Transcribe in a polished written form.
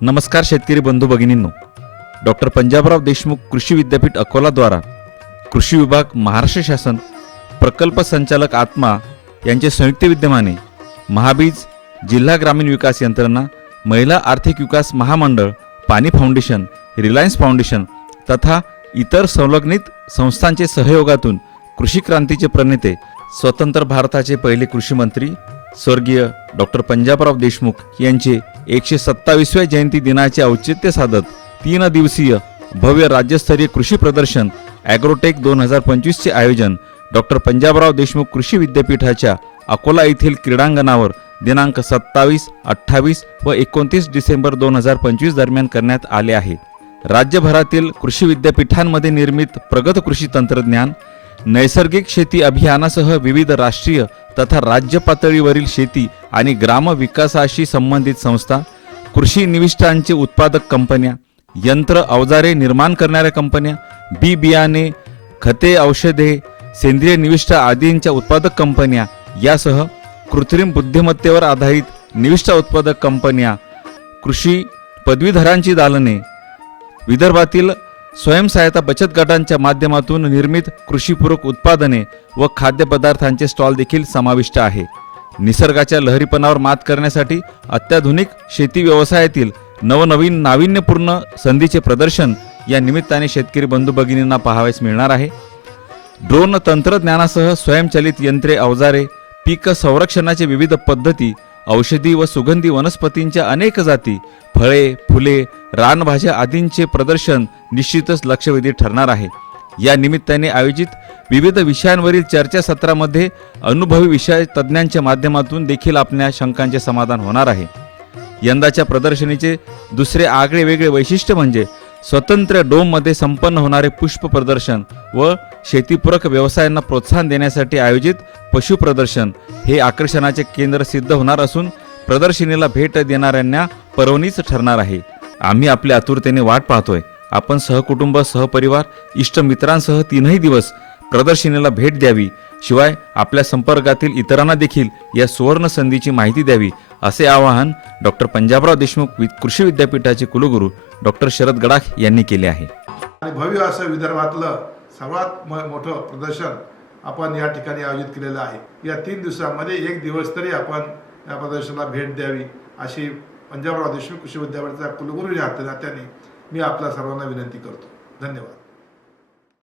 नमस्कार शेतकरी बंधू भगिनींनो, डॉक्टर पंजाबराव देशमुख कृषी विद्यापीठ अकोला द्वारा कृषी विभाग, महाराष्ट्र शासन, प्रकल्प संचालक आत्मा यांचे संयुक्त विद्यमाने महाबीज, जिल्हा ग्रामीण विकास यंत्रणा, महिला आर्थिक विकास महामंडळ, पाणी फाउंडेशन, रिलायन्स फाउंडेशन तथा इतर संलग्नित संस्थांचे सहयोगातून कृषी क्रांतीचे प्रणेते, स्वतंत्र भारताचे पहिले कृषी मंत्री स्वर्गीय डॉक्टर पंजाबराव देशमुख यांचे 127व्या जयंती दिनाचे औचित्य साधत 3 दिवसीय भव्य राज्यस्तरीय कृषी प्रदर्शन ॲग्रोटेक 2025 चे आयोजन डॉक्टर पंजाबराव देशमुख कृषी विद्यापीठाच्या अकोला येथील क्रीडांगणावर दिनांक 27, 28 व 29 डिसेंबर 2025 दरम्यान करण्यात आले आहे. राज्यभरातील कृषी विद्यापीठांमध्ये निर्मित प्रगत कृषी तंत्रज्ञान, नैसर्गिक शेती अभियानासह विविध राष्ट्रीय तथा राज्य पातळीवरील शेती आणि ग्राम विकासाशी संबंधित संस्था, कृषी निविष्ठांचे उत्पादक कंपन्या, यंत्र अवजारे निर्माण करणाऱ्या कंपन्या, बी बियाणे, खते, औषधे, सेंद्रिय निविष्ठ आदींच्या उत्पादक कंपन्या यासह कृत्रिम बुद्धिमत्तेवर आधारित निविष्ठा उत्पादक कंपन्या, कृषी पदवीधरांची दालने, विदर्भातील स्वयंसहायता बचत गटांच्या माध्यमातून निर्मित कृषीपूरक उत्पादने व खाद्यपदार्थांचे स्टॉल देखील समाविष्ट आहे. निसर्गाच्या लहरीपणावर मात करण्यासाठी अत्याधुनिक शेती व्यवसायातील नवनवीन नाविन्यपूर्ण संधीचे प्रदर्शन या निमित्ताने शेतकरी बंधू भगिनींना पाहावयास मिळणार आहे. ड्रोन तंत्रज्ञानासह स्वयंचलित यंत्रे, अवजारे, पीक संरक्षणाचे विविध पद्धती, औषधी व सुगंधी वनस्पतींच्या अनेक जाती, फळे, फुले, रानभाज्या आदींचे प्रदर्शन निश्चितच लक्षवेधी ठरणार आहे. या निमित्ताने आयोजित विविध विषयांवरील चर्चासत्रामध्ये अनुभवी विषय तज्ज्ञांच्या माध्यमातून देखील आपल्या शंकांचे समाधान होणार आहे. यंदाच्या प्रदर्शनीचे दुसरे आगळे वेगळे वैशिष्ट्य म्हणजे स्वतंत्र डोममध्ये संपन्न होणारे पुष्प प्रदर्शन व शेतीपूरक व्यवसायांना प्रोत्साहन देण्यासाठी आयोजित पशु प्रदर्शन हे आकर्षणाचे केंद्र सिद्ध होणार असून प्रदर्शनीला भेट देणाऱ्यांना पर्वणीच ठरणार आहे. आम्ही आपल्या आतुरतेने वाट पाहतोय. आपण सहकुटुंब, सहपरिवार, इष्ट मित्रांसह 3ही दिवस प्रदर्शनीला भेट द्यावी. शिवाय आपल्या संपर्कातील इतरांना देखील या सुवर्ण संधीची माहिती द्यावी, असे आवाहन डॉक्टर पंजाबराव देशमुख कृषी विद्यापीठाचे कुलगुरू डॉक्टर शरद गडाख यांनी केले आहे. आणि भव्य असं विदर्भातलं सर्वात मोठं प्रदर्शन आपण या ठिकाणी आयोजित केलेलं आहे. या 3 दिवसांमध्ये 1 दिवस तरी आपण या प्रदर्शनाला भेट द्यावी अशी पंजाबराव देशमुख कृषी विद्यापीठाचा कुलगुरू या नात्याने मी आपल्या सर्वांना विनंती करतो. धन्यवाद.